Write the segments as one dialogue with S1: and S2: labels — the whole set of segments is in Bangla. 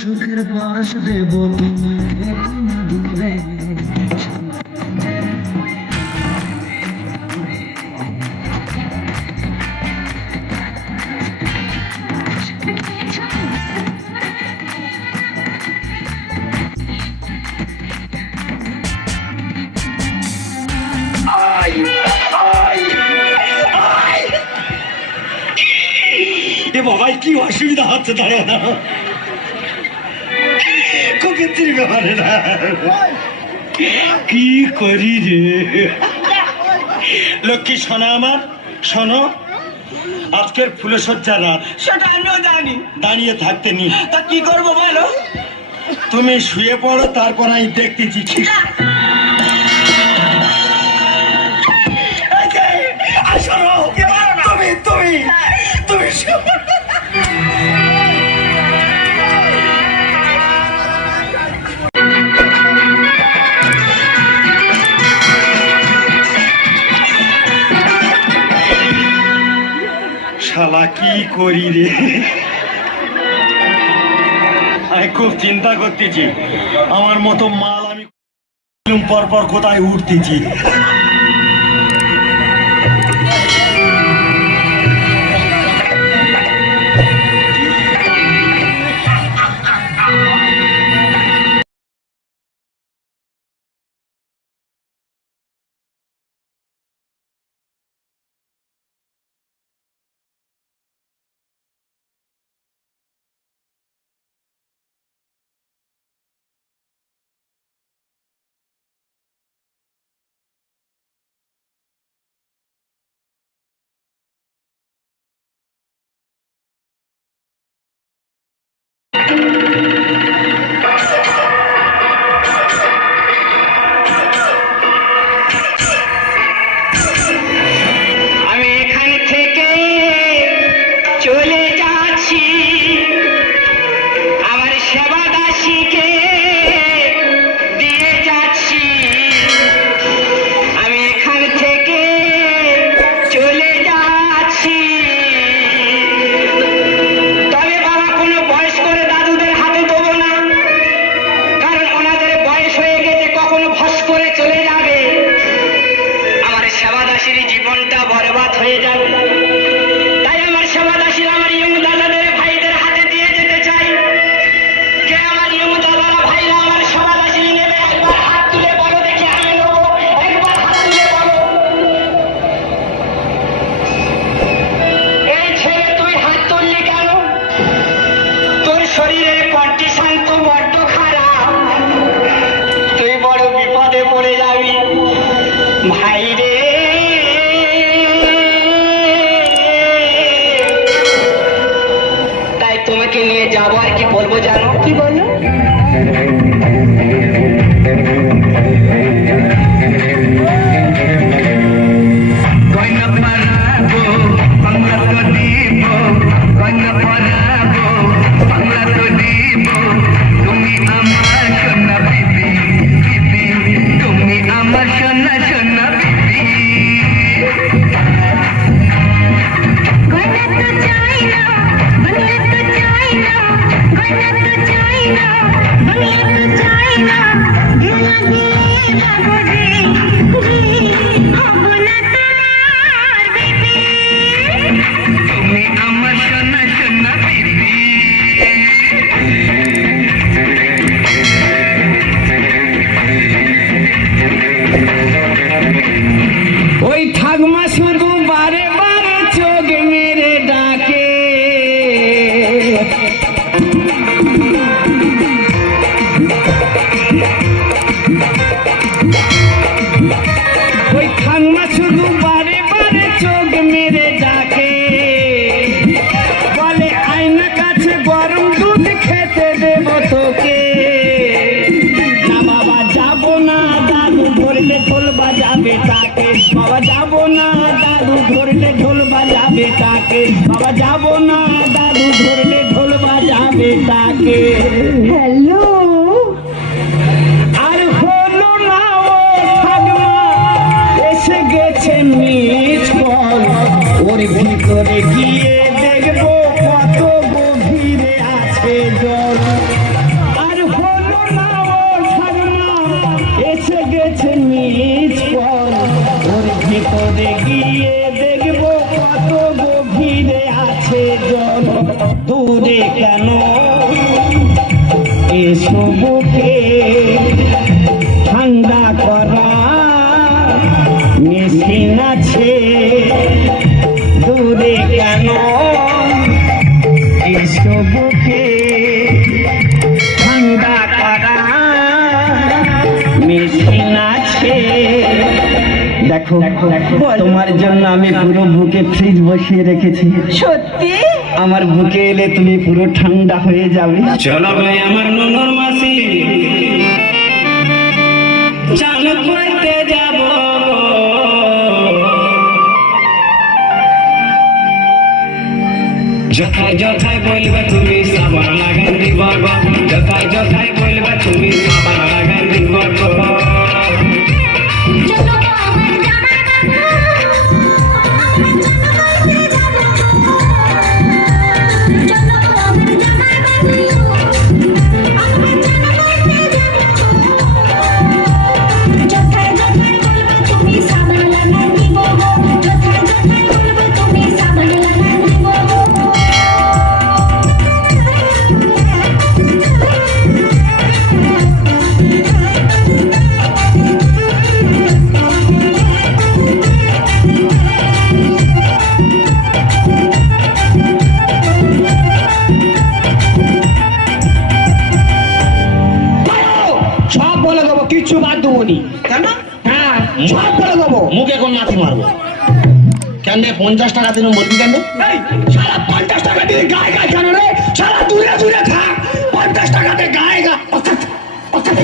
S1: সুখের পরশ দেব তোমাকে দূরে
S2: এ বাবাই কি অসুবিধা হচ্ছে দাঁড়া না না। কি করি রে? লক্ষ্মী শোনা আমার শোনো। আজকের ফুলসজ্জার রাত।
S3: সেটা আমিও জানি।
S2: দাঁড়িয়ে থাকতে নি।
S3: তা কি করব বলো?
S2: তুমি শুয়ে পড়ো তারপর আমি দেখতেছি ঠিক তুমি তুমি তুমি কি করি রে আমি খুব চিন্তা করতেছি। আমার মতো মাল আমি পর পর কোথায় উঠতেছি?
S3: আমি জীবনটা বরবাদ হয়ে যাবে। এই ছেলে, তুই হাত তুললি কেন? তোর তো বড্ড খারাপ। তুই বড় বিপদে পড়ে যাবি। ভাই তাকে বাবা যাব না দাদু ধরলে ঢোল বাজাবে তাকে।
S4: হ্যালো?
S3: আর হলো না ও ঠাকমা এসে গেছে নিজ কল ওর ভিতরে গিয়ে
S5: মেশিন আছে দূরে কেন? এসো বুকে ঠান্ডা করা মেশিন আছে। দেখো তোমার জন্য আমি পুরো বুকে ফ্রিজ বসিয়ে রেখেছি।
S6: সত্যি?
S5: আমার বুকে এলে তুমি পুরো ঠান্ডা হয়ে যাবে। চলো ভাই আমার ননর মাসি। যথায় বলবে কেন হ্যাঁ সব বলে দেবো
S7: মুখে কোন নাতি মারবো কেন পঞ্চাশ টাকা দিন বলবি কেন
S5: সারা পঞ্চাশ টাকা দিয়ে গায়ে গায়ে কেন রে সারা দূরে দূরে থাক পঞ্চাশ টাকাতে গায়ে গা অর্থাৎ অর্থাৎ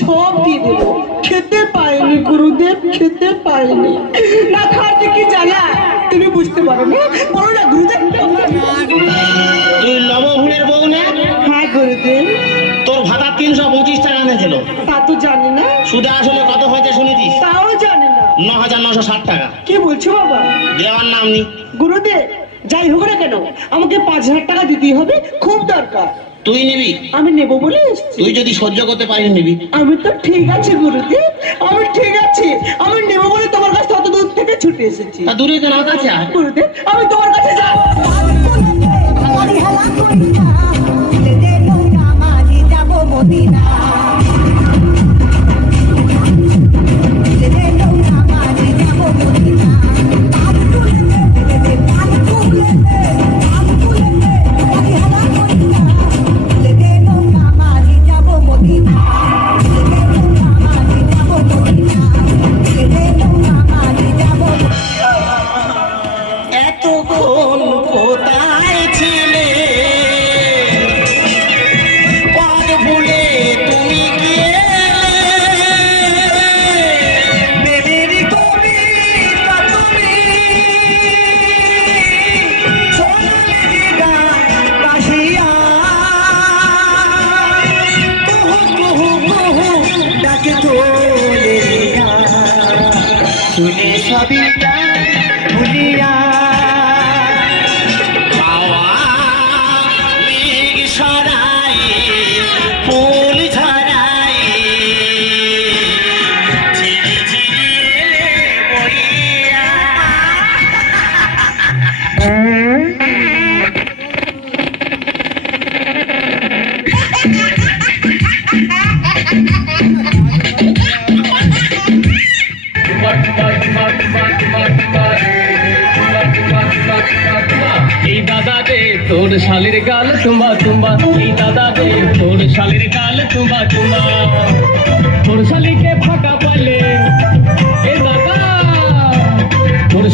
S8: সব দিয়ে দেব। খেতে পাইনি গুরুদেব খেতে পাইনি। না খাওয়াতে কি জ্বালা? তুমি বুঝতে পারো না। বলো না গুরুদেব।
S3: তুই লবহুলের বউ না।
S8: হ্যাঁ গুরুদেব।
S3: তোর ভাতা তিনশো পঁচিশ টাকা এনেছিল।
S8: তা তো জানি না।
S3: সুদে আসলে কত হয়েছে শুনেছিস?
S8: তাও জানি না।
S3: ন হাজার নশো ষাট টাকা।
S8: কি বলছো বাবা?
S3: দেওয়ার নাম নি
S8: গুরুদেব যাই হোক না কেন আমাকে পাঁচ হাজার টাকা দিতেই হবে। খুব দরকার।
S3: তুই নিবি?
S8: আমি নেব বলে
S3: তুই যদি সহ্য করতে পারিস নিবি।
S8: আমি তো ঠিক আছে গুরুদেব আমি ঠিক আছে। আমি নেব বলে তোমার কাছে তত দূর থেকে ছুটে এসেছি।
S3: তা দূরে কেন? কাছে।
S8: গুরুদেব আমি তোমার কাছে যাব।
S3: এতক্ষণ শুনে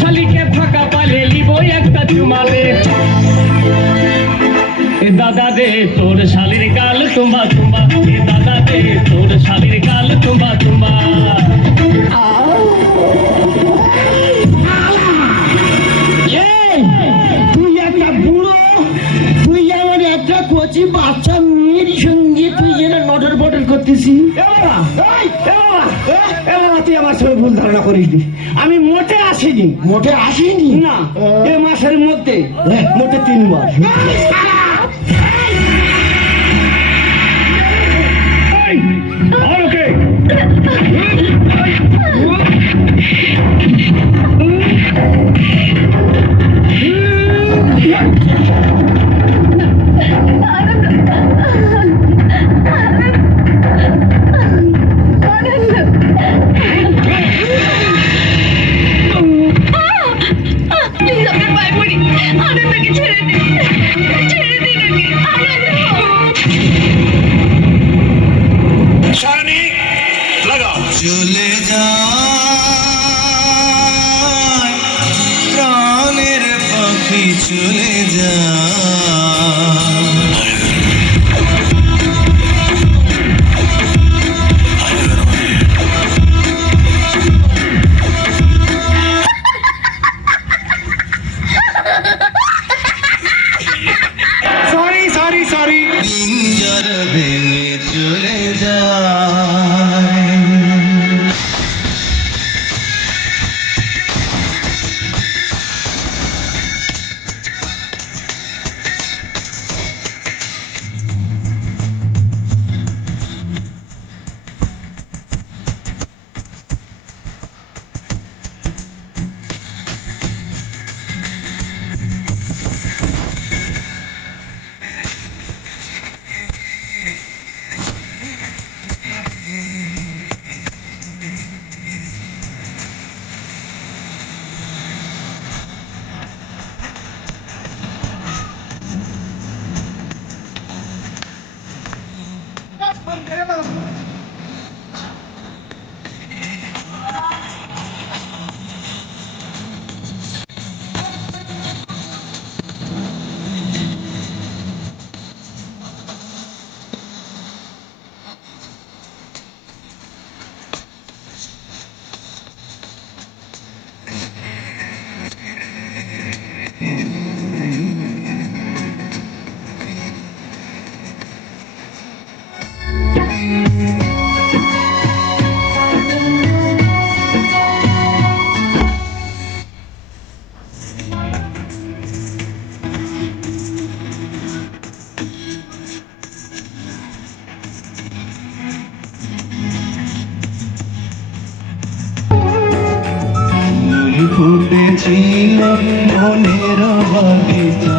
S9: শালিকে ফাঁকা পালে লিব একটা চুমালে এ দাদা রে তোর শালির গাল তোমা তোমা এ দাদা রে তোর শালির গাল তোমা তোমা
S8: তুই একটা বুড়ো তুই আমার একটা কচি বাচ্চা মেয়ের সঙ্গে তুই যেন নটর বটর করতেছি
S10: তুই আমার সঙ্গে ভুল ধারণা করিসনি। আমি মোটে আসিনি।
S8: মোটে আসেনি?
S10: না এ মাসের মধ্যে মোটে তিন মাস।
S11: ফুটেছিল মনের বাগিচা।